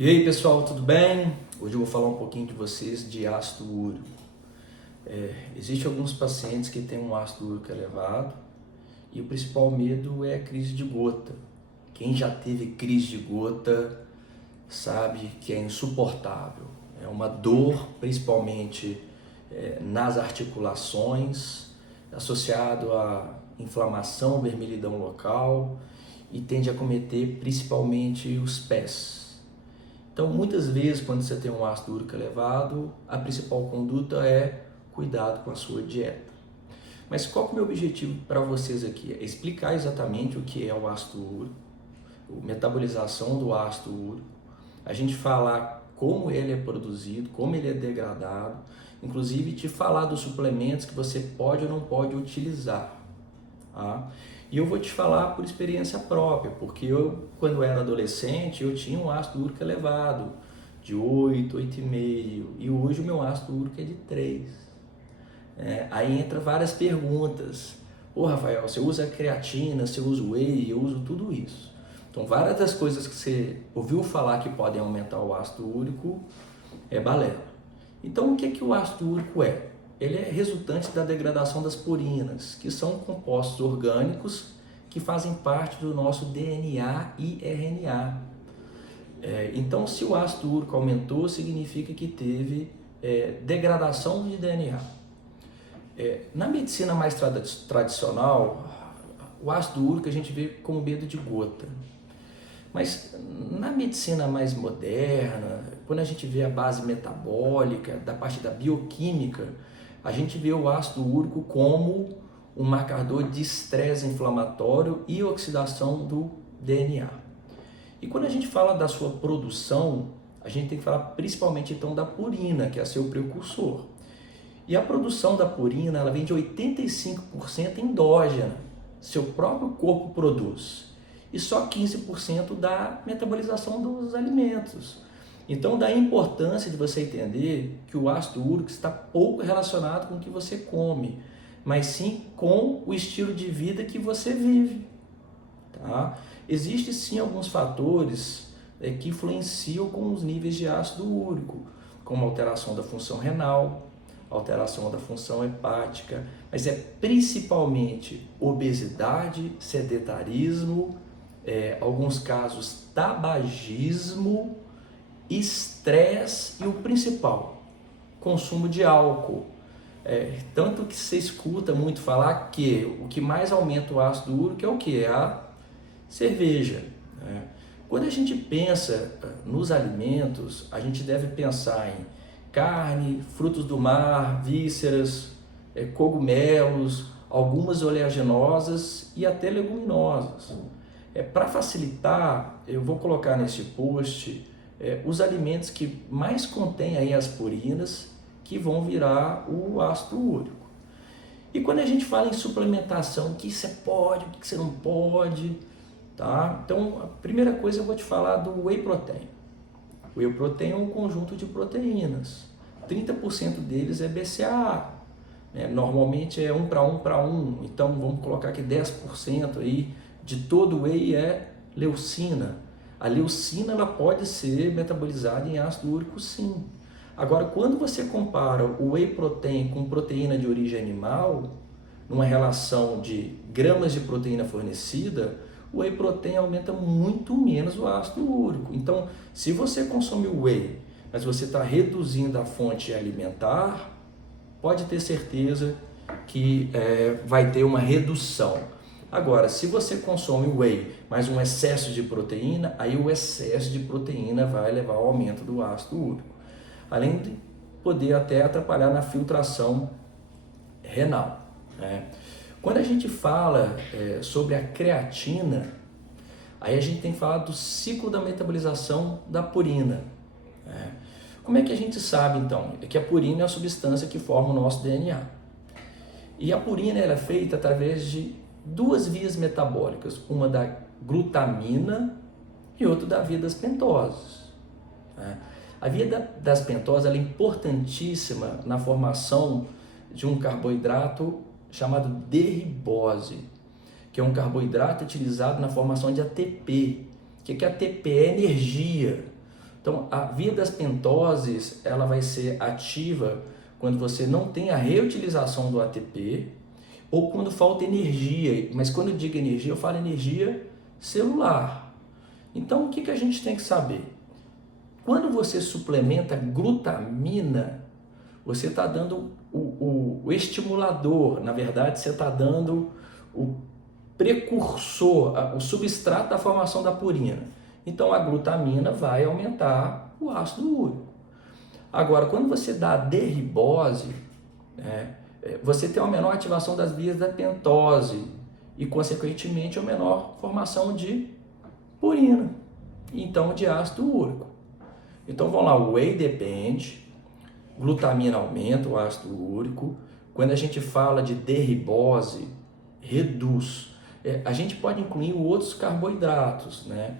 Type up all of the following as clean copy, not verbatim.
E aí pessoal, tudo bem? Hoje eu vou falar um pouquinho de vocês de ácido úrico. Existem alguns pacientes que têm um ácido úrico elevado e o principal medo é a crise de gota. Quem já teve crise de gota sabe que é insuportável. É uma dor, principalmente nas articulações, associado a inflamação, vermelhidão local e tende a acometer principalmente os pés. Então, muitas vezes, quando você tem um ácido úrico elevado, a principal conduta é cuidado com a sua dieta. Mas qual que é o meu objetivo para vocês aqui? É explicar exatamente o que é o ácido úrico, a metabolização do ácido úrico, a gente falar como ele é produzido, como ele é degradado, inclusive te falar dos suplementos que você pode ou não pode utilizar. Tá? E eu vou te falar por experiência própria, porque eu, quando era adolescente, eu tinha um ácido úrico elevado, de 8, 8,5, e hoje o meu ácido úrico é de 3. Aí entra várias perguntas. Pô, Rafael, você usa creatina, você usa whey, eu uso tudo isso. Então, várias das coisas que você ouviu falar que podem aumentar o ácido úrico é balela. Então, o que é que o ácido úrico é? Ele é resultante da degradação das purinas, que são compostos orgânicos que fazem parte do nosso DNA e RNA. Então, se o ácido úrico aumentou, significa que teve degradação de DNA. Na medicina mais tradicional, o ácido úrico a gente vê como medo de gota. Mas na medicina mais moderna, quando a gente vê a base metabólica, da parte da bioquímica, a gente vê o ácido úrico como um marcador de estresse inflamatório e oxidação do DNA. E quando a gente fala da sua produção, a gente tem que falar principalmente então da purina, que é seu precursor. E a produção da purina, ela vem de 85% endógena, seu próprio corpo produz. E só 15% da metabolização dos alimentos. Então, daí a importância de você entender que o ácido úrico está pouco relacionado com o que você come, mas sim com o estilo de vida que você vive. Tá? Existem sim alguns fatores que influenciam com os níveis de ácido úrico, como alteração da função renal, alteração da função hepática, mas é principalmente obesidade, sedentarismo, alguns casos tabagismo, estresse e o principal, consumo de álcool. Tanto que você escuta muito falar que o que mais aumenta o ácido úrico é o que? É a cerveja. Quando a gente pensa nos alimentos, a gente deve pensar em carne, frutos do mar, vísceras, cogumelos, algumas oleaginosas e até leguminosas. Para facilitar, eu vou colocar nesse post os alimentos que mais contêm aí as purinas, que vão virar o ácido úrico. E quando a gente fala em suplementação, o que você pode, o que você não pode, tá? Então, a primeira coisa eu vou te falar do whey protein. O whey protein é um conjunto de proteínas. 30% deles é BCAA. Normalmente é 1 para 1 para 1. Então, vamos colocar aqui 10% aí de todo o whey é leucina. A leucina ela pode ser metabolizada em ácido úrico, sim. Agora, quando você compara o whey protein com proteína de origem animal, numa relação de gramas de proteína fornecida, o whey protein aumenta muito menos o ácido úrico. Então, se você consome o whey, mas você está reduzindo a fonte alimentar, pode ter certeza que vai ter uma redução. Agora, se você consome whey, mas um excesso de proteína, aí o excesso de proteína vai levar ao aumento do ácido úrico. Além de poder até atrapalhar na filtração renal. Quando a gente fala sobre a creatina, aí a gente tem que falar do ciclo da metabolização da purina. Como é que a gente sabe então? É que a purina é a substância que forma o nosso DNA. E a purina ela é feita através de duas vias metabólicas, uma da glutamina e outra da via das pentoses. A via das pentoses ela é importantíssima na formação de um carboidrato chamado D-ribose, que é um carboidrato utilizado na formação de ATP. O que é ATP? É energia. Então, a via das pentoses, ela vai ser ativa quando você não tem a reutilização do ATP ou quando falta energia. Mas quando eu digo energia, eu falo energia celular. Então, o que a gente tem que saber? Quando você suplementa glutamina, você está dando o estimulador, na verdade, você está dando o precursor, o substrato da formação da purina. Então, a glutamina vai aumentar o ácido úrico. Agora, quando você dá a derribose, né, você tem uma menor ativação das vias da pentose e, consequentemente, uma menor formação de purina, então de ácido úrico. Então, vamos lá, o whey depende, glutamina aumenta o ácido úrico. Quando a gente fala de derribose, reduz. A gente pode incluir outros carboidratos, né?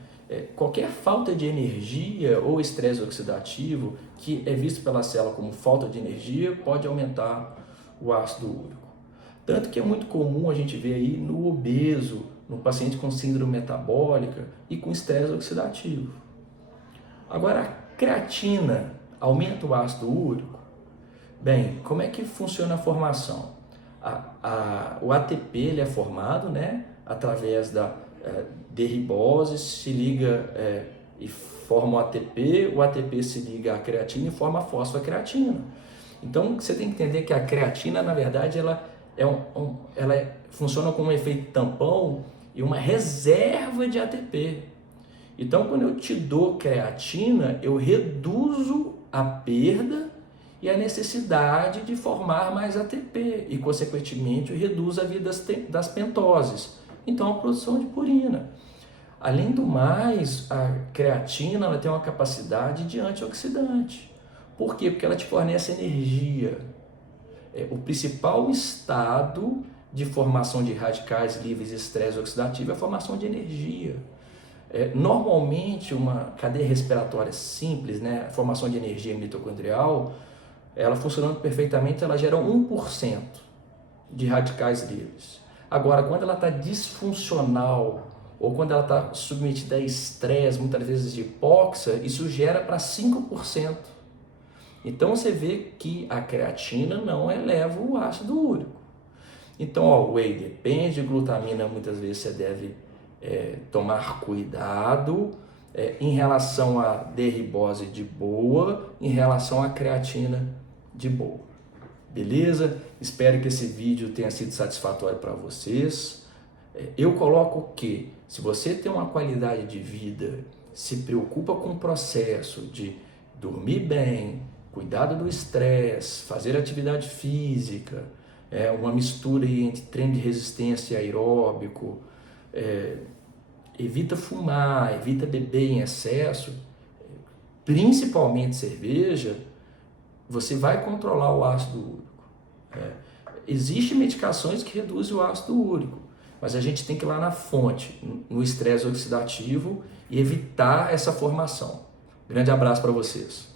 Qualquer falta de energia ou estresse oxidativo, que é visto pela célula como falta de energia, pode aumentar o ácido úrico. Tanto que é muito comum a gente ver aí no obeso, no paciente com síndrome metabólica e com estresse oxidativo. Agora, a creatina aumenta o ácido úrico? Bem, como é que funciona a formação? O ATP ele é formado, né, através da derribose, se liga e forma o ATP se liga à creatina e forma a fosfocreatina. Então, você tem que entender que a creatina, na verdade, ela funciona como um efeito tampão e uma reserva de ATP. Então, quando eu te dou creatina, eu reduzo a perda e a necessidade de formar mais ATP e, consequentemente, reduz a via das pentoses. Então, a produção de purina. Além do mais, a creatina ela tem uma capacidade de antioxidante. Por quê? Porque ela te fornece energia. O principal estado de formação de radicais livres de estresse oxidativo é a formação de energia. Normalmente, uma cadeia respiratória simples, né, a formação de energia mitocondrial, ela funcionando perfeitamente, ela gera 1% de radicais livres. Agora, quando ela está disfuncional ou quando ela está submetida a estresse, muitas vezes de hipóxia, isso gera para 5%. Então, você vê que a creatina não eleva o ácido úrico. Então, o whey depende, glutamina muitas vezes você deve tomar cuidado em relação à derribose de boa, em relação à creatina de boa. Beleza? Espero que esse vídeo tenha sido satisfatório para vocês. Eu coloco que se você tem uma qualidade de vida, se preocupa com o processo de dormir bem, cuidado do estresse, fazer atividade física, uma mistura entre treino de resistência e aeróbico, evita fumar, evita beber em excesso, principalmente cerveja, você vai controlar o ácido úrico. Existem medicações que reduzem o ácido úrico, mas a gente tem que ir lá na fonte, no estresse oxidativo e evitar essa formação. Grande abraço para vocês.